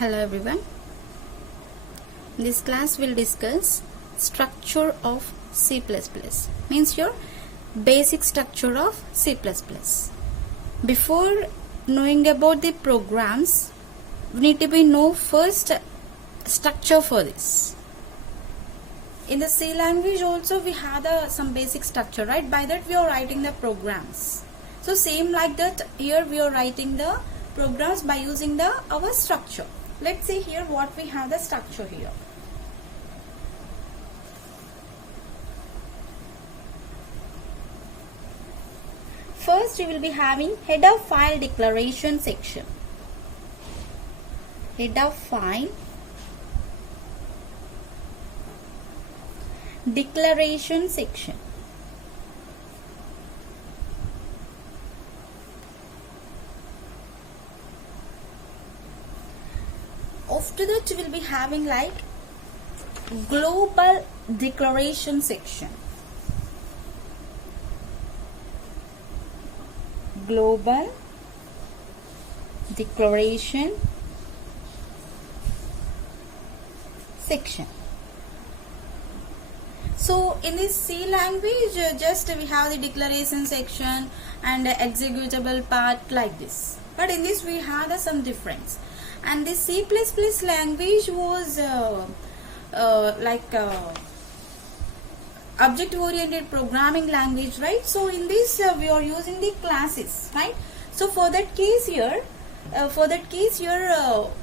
Hello everyone. This class will discuss structure of C++. Means your basic structure of C++. Before knowing about the programs, we need to know first structure for this. In the C language also we had some basic structure, right? By that we are writing the programs. So same like that here we are writing the programs by using our structure. Let's see here what we have the structure here. First we will be having header file declaration section. Header file declaration section. After that we will be having like global declaration section. Global declaration section. So in this C language just we have the declaration section and the executable part like this. But in this we had some difference. And the C++ language was object-oriented programming language, right? So in this we are using the classes, right? So for that case here,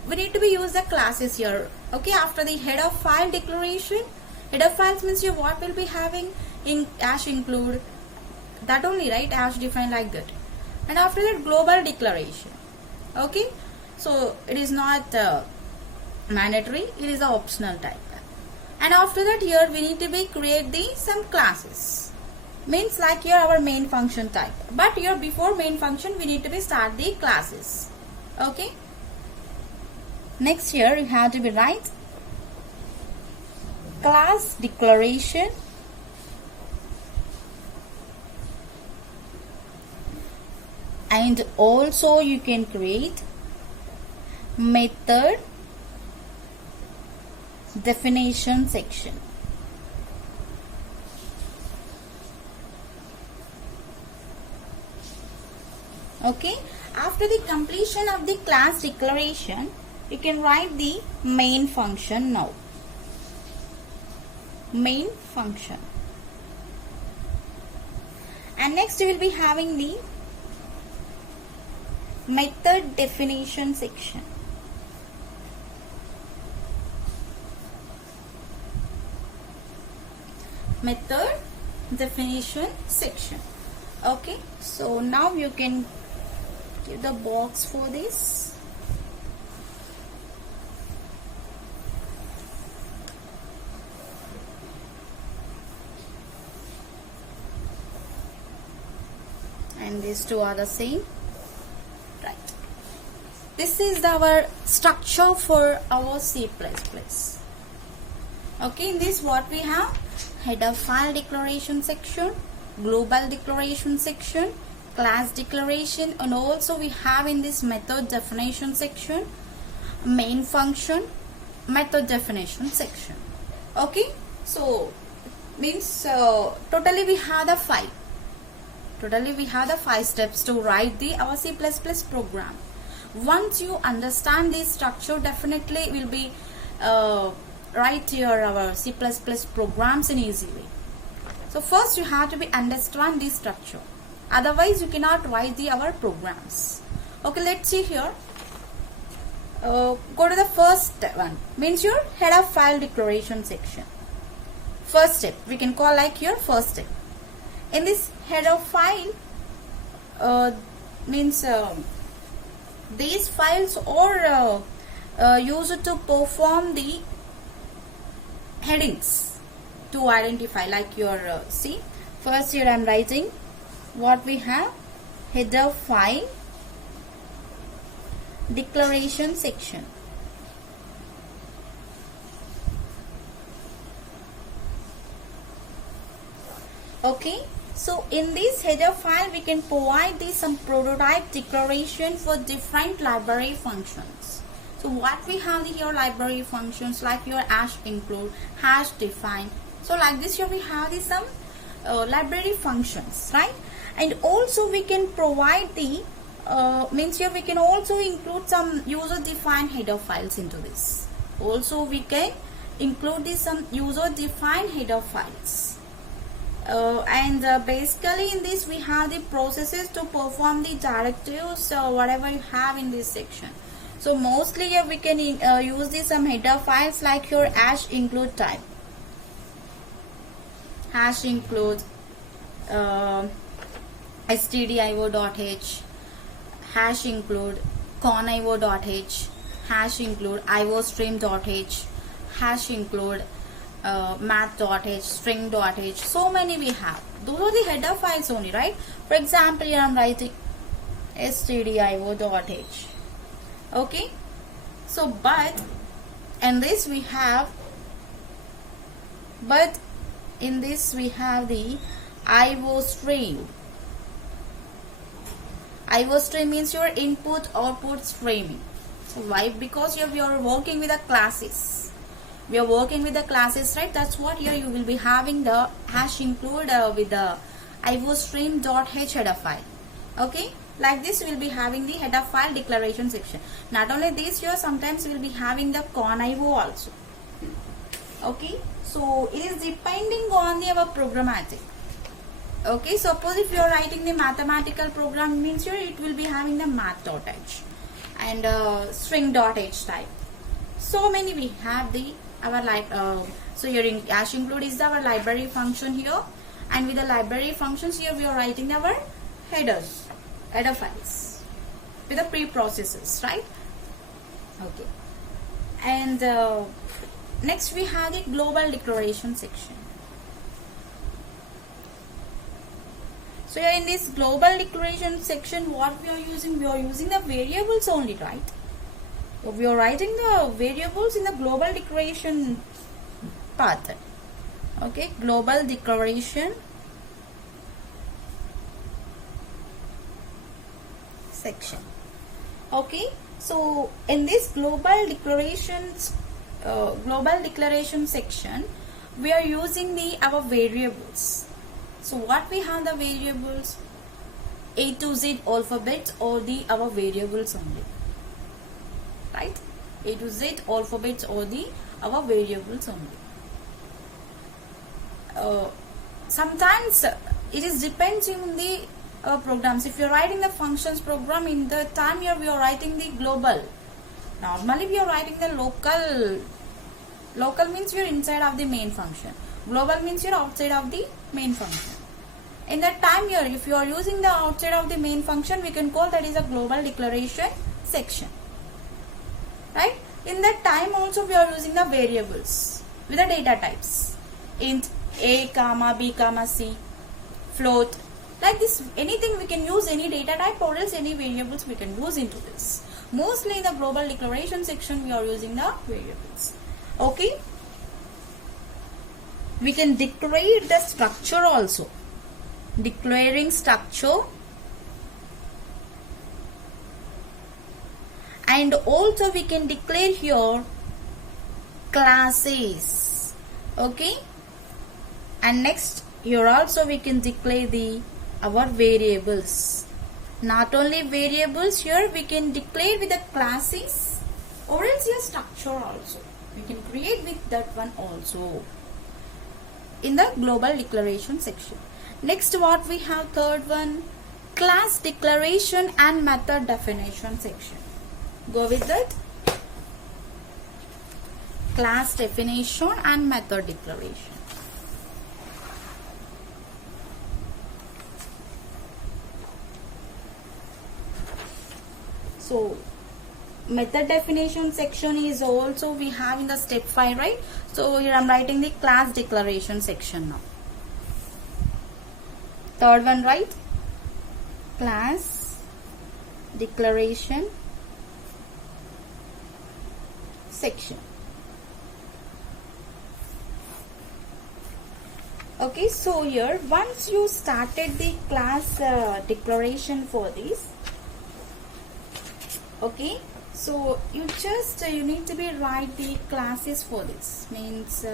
we need to be use the classes here. Okay, after the header file declaration, header files means you what will be having in hash include that only, right? Hash defined like that. And after that global declaration. Okay. So it is not mandatory, it is an optional type. And after that here we need to be create some classes. Means like here our main function type. But here before main function we need to be start the classes. Okay. Next here you have to be write class declaration and also you can create method definition section. Okay, after the completion of the class declaration you can write the main function now. Main function. And next we will be having the method definition section. Method definition section. Okay, so now you can give the box for this. And these two are the same, right? This is our structure for our C++. Okay, in this what we have? Header file declaration section, global declaration section, class declaration, and also we have in this method definition section, main function, method definition section. Okay, so means totally we have the 5. Totally we have the 5 steps to write our C++ program. Once you understand this structure, definitely will be write our C++ programs in easy way. So first you have to be understand this structure. Otherwise you cannot write our programs. Okay, let's see here. Go to the first one. Means your header file declaration section. First step we can call like your first step. In this header file means these files are used to perform the headings to identify like your see first here I am writing what we have header file declaration section. Okay, So in this header file, we can provide some prototype declaration for different library functions. So what we have here, library functions like your hash include, hash define. So like this here we have the some library functions, right? And also we can provide the means here we can also include some user defined header files into this. Also we can include this some user defined header files. Basically in this we have the processes to perform the directives whatever you have in this section. So mostly here we can use this some header files like your hash include type, hash include stdio.h, hash include conio.h, hash include iostream.h, hash include math.h, string.h. So many we have. Those are the header files only, right? For example, here I am writing stdio.h. Okay. So, but in this we have the iostream. iostream means your input output streaming. So why? Because we are working with the classes. We are working with the classes, right? That's what here you will be having the hash include with the iostream.h header file. Okay, like this we will be having the header file declaration section. Not only this, here sometimes we will be having the conio also. Okay, so it is depending on our programmatic. Okay, suppose if you are writing the mathematical program, means here it will be having the math.h and string.h type. So many we have the our so here in hash include is our library function here, and with the library functions here we are writing our header files with the pre-processes, right? Okay, and next we have the global declaration section. So here in this global declaration section, what we are using the variables only, right? So we are writing the variables in the global declaration part. Okay, global declaration section. Okay, so in this global declaration section, we are using our variables. So what we have the variables, A to Z alphabets or our variables only, right? A to Z alphabets or our variables only. Sometimes it is depends on the programs. If you are writing the functions program, in the time here we are writing the global. Normally we are writing the local. Local means you are inside of the main function. Global means you are outside of the main function. In that time here, if you are using the outside of the main function, we can call that is a global declaration section, right? In that time also we are using the variables with the data types, int a comma b comma c, float, like this. Anything we can use, any data type or else any variables we can use into this. Mostly in the global declaration section we are using the variables. Okay, we can declare the structure also. Declaring structure, and also we can declare here classes. Okay, and next here also we can declare our variables. Not only variables, here we can declare with the classes or else your structure also. We can create with that one also in the global declaration section. Next, what we have, third one, class declaration and method definition section. Go with that. Class definition and method declaration. So method definition section is also we have in the step 5, right? So here I am writing the class declaration section now. Third one, right? Class declaration section. Okay, so here once you started the class declaration for this, okay, So you need to be write the classes for this, means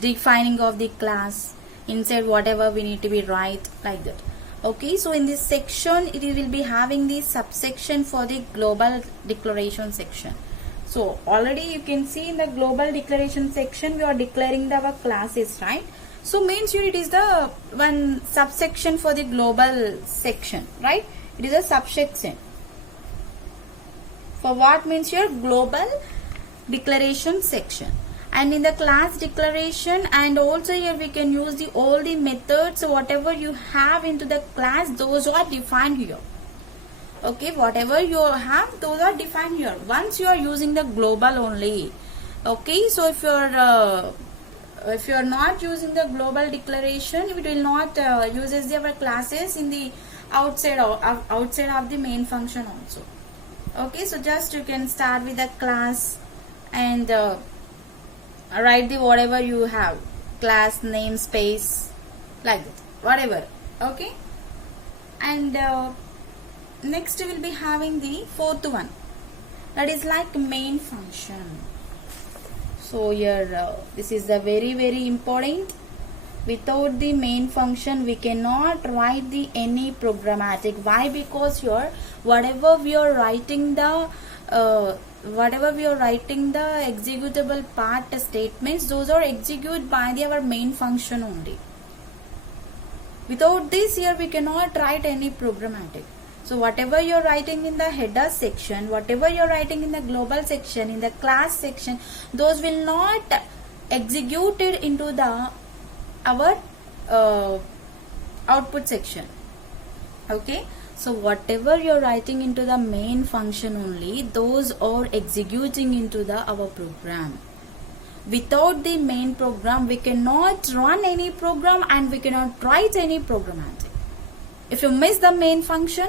defining of the class, inside whatever we need to be write like that. Okay, so in this section it will be having the subsection for the global declaration section. So already you can see in the global declaration section we are declaring our classes, right? So means here it is the one subsection for the global section, right? It is a subsection for what means your global declaration section. And in the class declaration, and also here we can use the all the methods whatever you have into the class, those are defined here. Okay, whatever you have, those are defined here once you are using the global only. Okay, so if you are not using the global declaration, it will not uses our classes in the outside of the main function also. Okay, so just you can start with the class and write the whatever you have, class namespace like that, whatever. Okay, and next we will be having the fourth one, that is like main function. So here this is the very important. Without the main function we cannot write the any programmatic. Why? Because here whatever we are writing the executable part statements, those are executed by our main function only. Without this, here we cannot write any programmatic. So whatever you are writing in the header section, whatever you are writing in the global section, in the class section, those will not executed into the our output section. Okay, so whatever you are writing into the main function only, those are executing into the our program. Without the main program we cannot run any program and we cannot write any programmatic. If you miss the main function,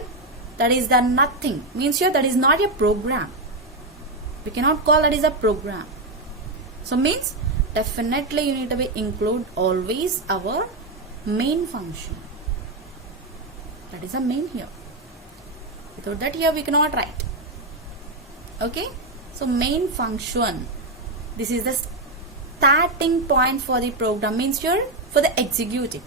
that is the nothing, means here that is not a program. We cannot call that is a program. So means definitely you need to be include always our main function. That is a main here. Without that here we cannot write. Okay, so main function, this is the starting point for the program, means here for the executing.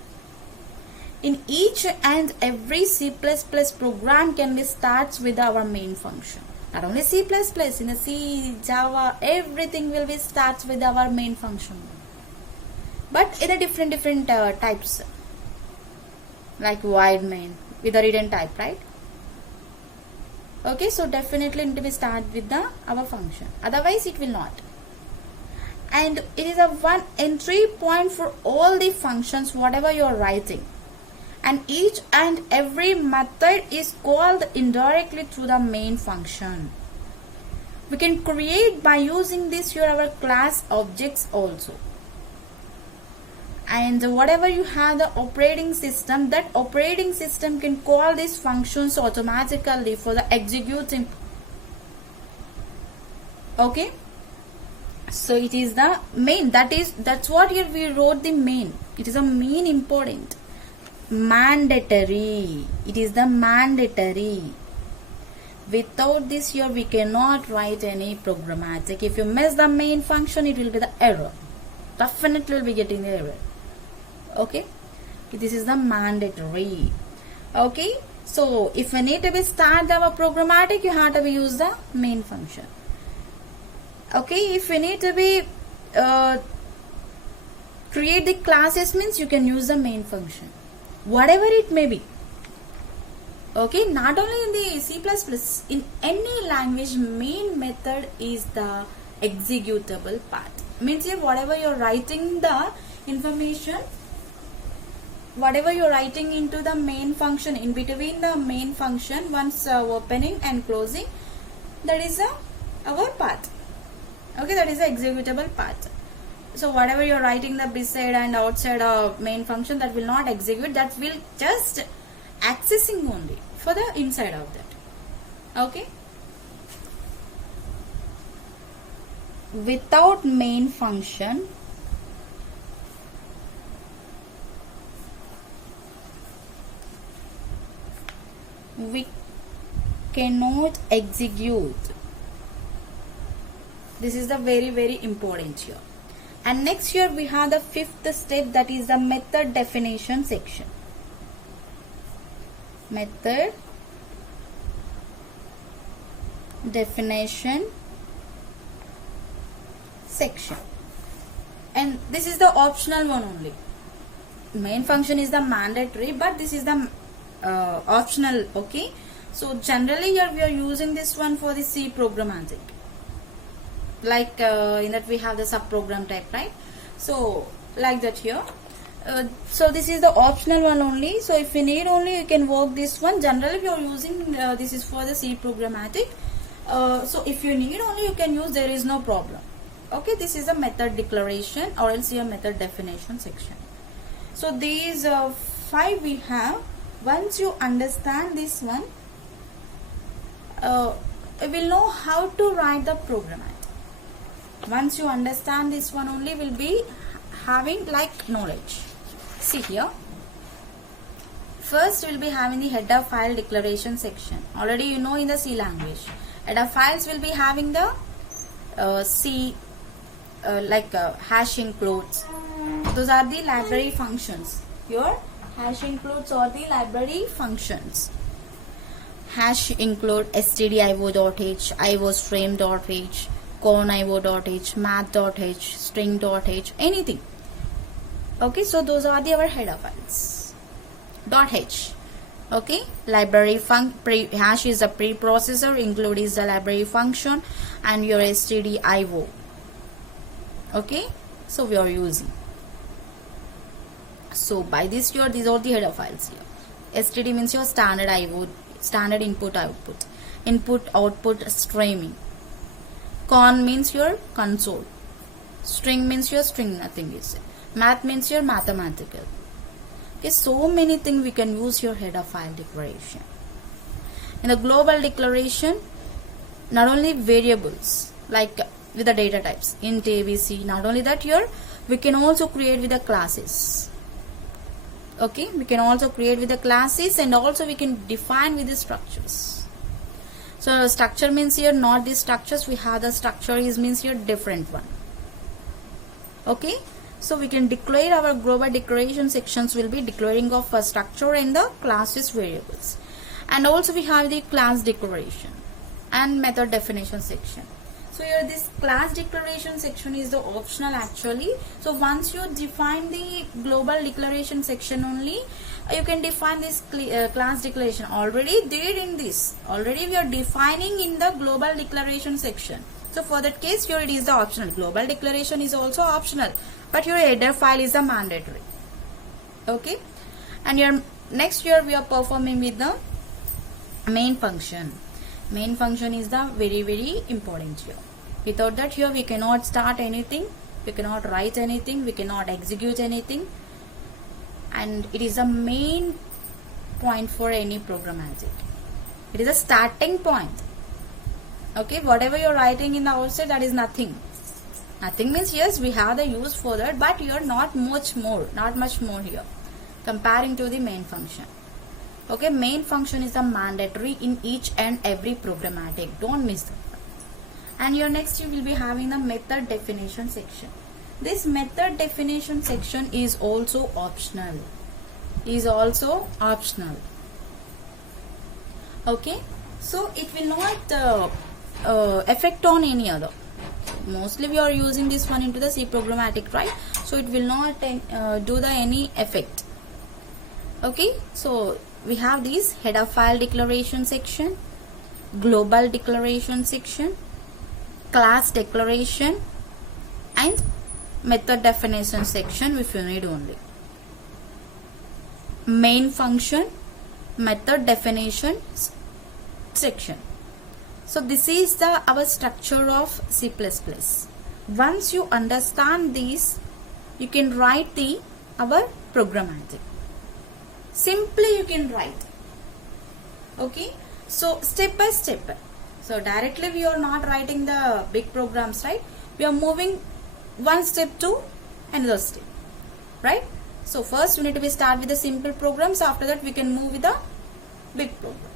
In each and every C++ program can be starts with our main function. Not only C++, in the C, Java, everything will be starts with our main function. But in a different types, like void main with a return type, right? Okay, so definitely need to be start with the our function. Otherwise, it will not. And it is a one entry point for all the functions whatever you are writing. And each and every method is called indirectly through the main function. We can create by using this here our class objects also. And whatever you have the operating system, that operating system can call these functions automatically for the executing. Okay, so it is the main, that's what here we wrote the main. It is a main important, mandatory. It is the mandatory. Without this here we cannot write any programmatic. If you miss the main function, it will be the error. Definitely will be getting the error. Okay, this is the mandatory. Okay, so if we need to be start our programmatic, you have to be use the main function. Okay, if we need to be create the classes, means you can use the main function, whatever it may be. Okay, not only in the C++, in any language, main method is the executable part. Means here whatever you're writing the information, whatever you're writing into the main function, in between the main function, once opening and closing, that is our path. Okay, that is the executable part. So whatever you're writing the beside and outside of main function, that will not execute, that will just accessing only for the inside of that. Okay, without main function, we cannot execute. This is the very important here. And next here we have the fifth step, that is the method definition section. Method definition section. And this is the optional one only. Main function is the mandatory, but this is the optional. Okay, so generally here we are using this one for the C programmatic, like in that we have the subprogram type, right? So like that here. So this is the optional one only. So if you need only, you can work this one. Generally we are using this is for the C programmatic. So if you need only, you can use, there is no problem. Okay, this is a method declaration or else your method definition section. So these 5 we have. Once you understand this one, you will know how to write the programmatic. Once you understand this one only, will be having like knowledge. See here. First we will be having the header file declaration section. Already you know in the C language. Header files will be having the C hash includes. Those are the library functions. Your hash includes or the library functions. Hash include stdio.h, iostream.h, conio.h, math.h, string.h, anything. Okay, so those are the our header files. .h. Okay, library hash is a preprocessor, include is the library function, and your stdio. Okay, so we are using. So by this these are the header files here. std means your standard IO, standard input output, input output streaming. Con means your console. String means your string, nothing is it. Math means your mathematical. Okay, so many things we can use your header file declaration. In the global declaration, not only variables like with the data types int abc, not only that, here we can also create with the classes. Okay, we can also create with the classes, and also we can define with the structures. So structure means here not the structures, we have the structure is means here different one. Okay, so we can declare our global declaration sections will be declaring of a structure and the classes variables. And also we have the class declaration and method definition section. So here this class declaration section is the optional actually. So once you define the global declaration section only, you can define this class declaration. Already there in this, already we are defining in the global declaration section. So for that case here it is the optional. Global declaration is also optional, but your header file is a mandatory. Okay, and your next here we are performing with the main function. Main function is the very important here. Without that here we cannot start anything, we cannot write anything, we cannot execute anything, and it is a main point for any programmatic. It is a starting point. Okay, whatever you are writing in the outside, that is nothing. Nothing means yes, we have the use for that, but you are not much more here comparing to the main function. Okay, main function is a mandatory in each and every programmatic. Don't miss that. And your next you will be having the method definition section. This method definition section is also optional. Okay, so it will not affect on any other. Mostly we are using this one into the C programmatic, right? So it will not do the any effect. Okay, so we have this header file declaration section, global declaration section, class declaration, and method definition section if you need only. Main function, method definition section. So this is our structure of C++. Once you understand this, you can write our programmatic. Simply you can write. Okay, so step by step. So directly we are not writing the big programs, right? We are moving one step to another step, right? So first we need to start with the simple programs. After that we can move with the big program.